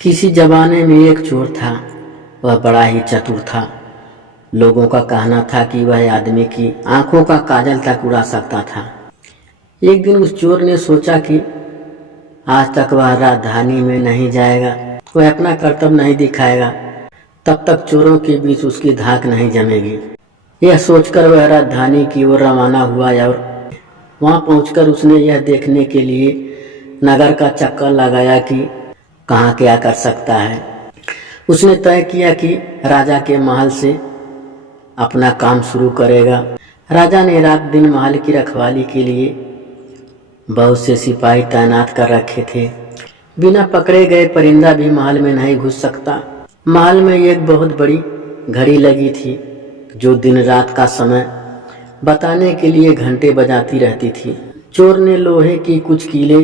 किसी जमाने में एक चोर था। वह बड़ा ही चतुर था। लोगों का कहना था कि वह आदमी की आंखों का काजल तक उड़ा सकता था। एक दिन उस चोर ने सोचा कि आज तक वह राजधानी में नहीं जाएगा, वह अपना कर्तव्य नहीं दिखाएगा, तब तक चोरों के बीच उसकी धाक नहीं जमेगी। यह सोचकर वह राजधानी की ओर रवाना हुआ और वहां पहुंचकर उसने यह देखने के लिए नगर का चक्कर लगाया कि कहाँ क्या कर सकता है। उसने तय किया कि राजा के महल से अपना काम शुरू करेगा। राजा ने रात दिन महल की रखवाली के लिए बहुत से सिपाही तैनात कर रखे थे। बिना पकड़े गए परिंदा भी महल में नहीं घुस सकता। महल में एक बहुत बड़ी घड़ी लगी थी जो दिन रात का समय बताने के लिए घंटे बजाती रहती थी। चोर ने लोहे की कुछ कीलें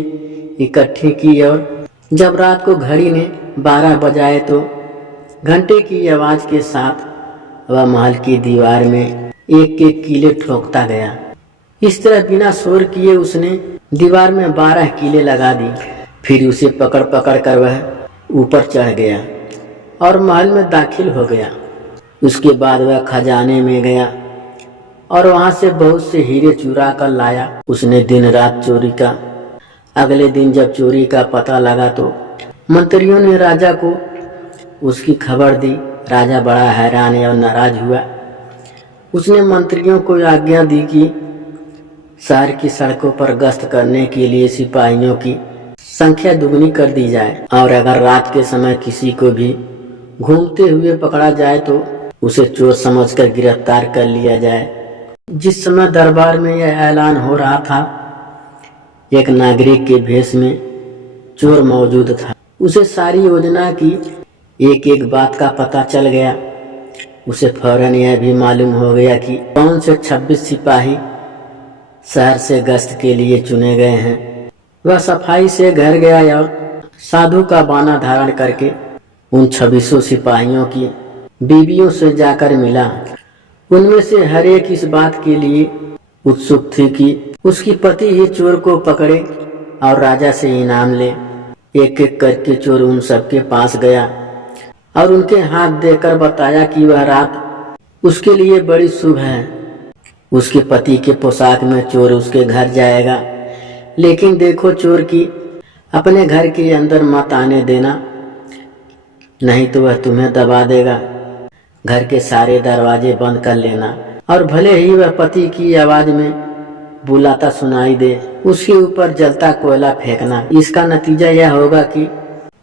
इकट्ठी की और जब रात को घड़ी ने 12 बजाए तो घंटे की आवाज के साथ वह महल की दीवार में एक एक कीले ठोकता गया। इस तरह बिना शोर किए उसने दीवार में 12 कीले लगा दी। फिर उसे पकड़ पकड़ कर वह ऊपर चढ़ गया और महल में दाखिल हो गया। उसके बाद वह खजाने में गया और वहां से बहुत से हीरे चुरा कर लाया। उसने दिन रात चोरी का। अगले दिन जब चोरी का पता लगा तो मंत्रियों ने राजा को उसकी खबर दी। राजा बड़ा हैरान और नाराज हुआ। उसने मंत्रियों को आज्ञा दी कि शहर की सड़कों पर गश्त करने के लिए सिपाहियों की संख्या दुगनी कर दी जाए और अगर रात के समय किसी को भी घूमते हुए पकड़ा जाए तो उसे चोर समझकर गिरफ्तार कर लिया जाए। जिस समय दरबार में यह ऐलान हो रहा था, एक नागरिक के भेष में चोर मौजूद था। उसे सारी योजना की एक एक बात का पता चल गया। उसे फौरन यह भी मालूम हो गया कि कौन से 26 सिपाही शहर से गश्त के लिए चुने गए हैं। वह सफाई से घर गया और साधु का बाना धारण करके उन 26 सिपाहियों की बीवियों से जाकर मिला। उनमें से हर एक इस बात के लिए उत्सुक थी कि उसकी पति ही चोर को पकड़े और राजा से इनाम ले। एक एक करके चोर उन सबके पास गया और उनके हाथ देकर बताया कि वह रात उसके लिए बड़ी शुभ है। उसके पति के पोशाक में चोर उसके घर जाएगा, लेकिन देखो चोर की अपने घर के अंदर मत आने देना, नहीं तो वह तुम्हें दबा देगा। घर के सारे दरवाजे बंद कर लेना और भले ही वह पति की आवाज में बुलाता सुनाई दे, उसके ऊपर जलता कोयला फेंकना। इसका नतीजा यह होगा कि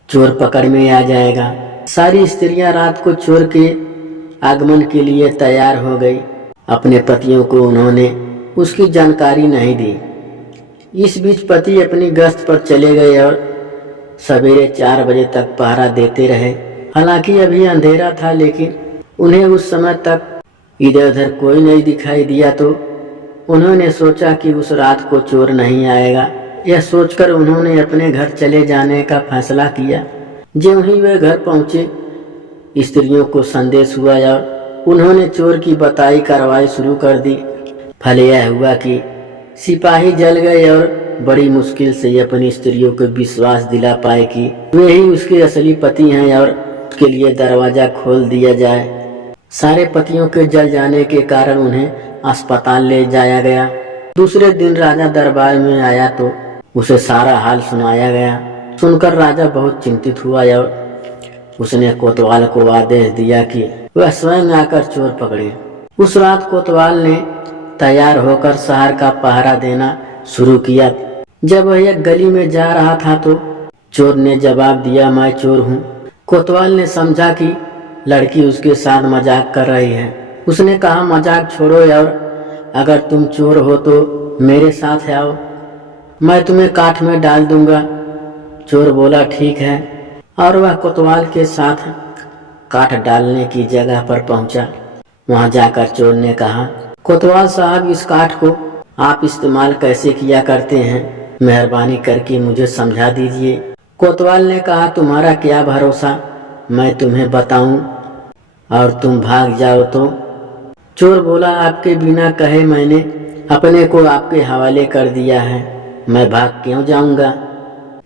चोर पकड़ में आ जाएगा। सारी स्त्रियां रात को चोर के आगमन के लिए तैयार हो गई। अपने पतियों को उन्होंने उसकी जानकारी नहीं दी। इस बीच पति अपनी गश्त पर चले गए और सवेरे 4 बजे तक पहरा देते रहे। हालांकि अभी अंधेरा था, लेकिन उन्हें उस समय तक इधर उधर कोई नहीं दिखाई दिया तो उन्होंने सोचा कि उस रात को चोर नहीं आएगा। यह सोचकर उन्होंने अपने घर चले जाने का फैसला किया। ज्यों ही वे घर पहुंचे, स्त्रियों को संदेश हुआ और उन्होंने चोर की बताई कार्रवाई शुरू कर दी। फल यह हुआ कि सिपाही जल गए और बड़ी मुश्किल से अपनी स्त्रियों को विश्वास दिला पाए कि वे ही उसके असली पति हैं और उसके लिए दरवाजा खोल दिया जाए। सारे पतियों के जल जाने के कारण उन्हें अस्पताल ले जाया गया। दूसरे दिन राजा दरबार में आया तो उसे सारा हाल सुनाया गया। सुनकर राजा बहुत चिंतित हुआ और उसने कोतवाल को आदेश दिया कि वह स्वयं आकर चोर पकड़े। उस रात कोतवाल ने तैयार होकर शहर का पहरा देना शुरू किया। जब वह एक गली में जा रहा था तो चोर ने जवाब दिया, मैं चोर हूँ। कोतवाल ने समझा कि लड़की उसके साथ मजाक कर रही है। उसने कहा, मजाक छोड़ो और अगर तुम चोर हो तो मेरे साथ आओ, मैं तुम्हें काठ में डाल दूंगा। चोर बोला, ठीक है, और वह कोतवाल के साथ काठ डालने की जगह पर पहुंचा। वहां जाकर चोर ने कहा, कोतवाल साहब, इस काठ को आप इस्तेमाल कैसे किया करते हैं, मेहरबानी करके मुझे समझा दीजिए। कोतवाल ने कहा, तुम्हारा क्या भरोसा, मैं तुम्हें बताऊं और तुम भाग जाओ तो। चोर बोला, आपके बिना कहे मैंने अपने को आपके हवाले कर दिया है, मैं भाग क्यों जाऊंगा।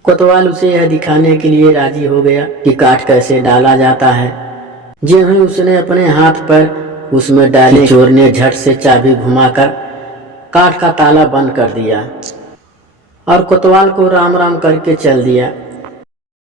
कोतवाल उसे यह दिखाने के लिए राजी हो गया कि काठ कैसे डाला जाता है। ज्यों ही उसने अपने हाथ पर उसमें डाले, चोर ने झट से चाबी घुमाकर काठ का ताला बंद कर दिया और कोतवाल को राम राम करके चल दिया।